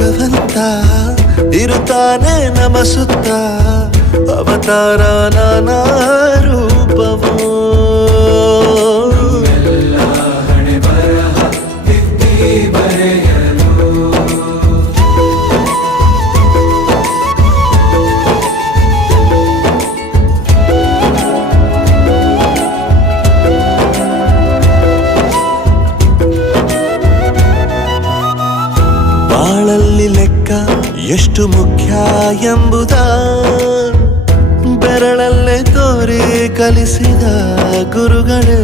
ಭಗವಂತ ಇರುತ್ತಾನೆ ನಮ ಸುತ್ತ ಅವತಾರ ನಾನಾ ರೂಪವೋ ಬಾಳಲ್ಲಿ ಲೆಕ್ಕ ಎಷ್ಟು ಮುಖ್ಯ ಎಂಬುದ ಬೆರಳಲ್ಲೇ ತೋರಿ ಕಲಿಸಿದ ಗುರುಗಳೇ.